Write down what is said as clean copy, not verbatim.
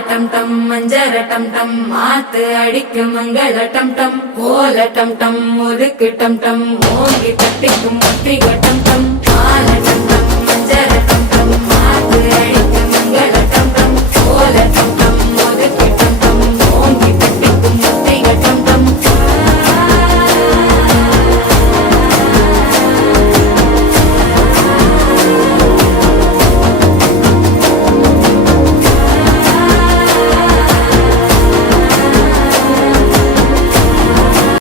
டம் டம் மஞ்சர டம் டம் மாத்து அடிக்கும் மங்கள டம் டம் ஓல டம் டம் முறுக்கு டம் டம் ஓங்கி கட்டிக்கும் முத்திக டம்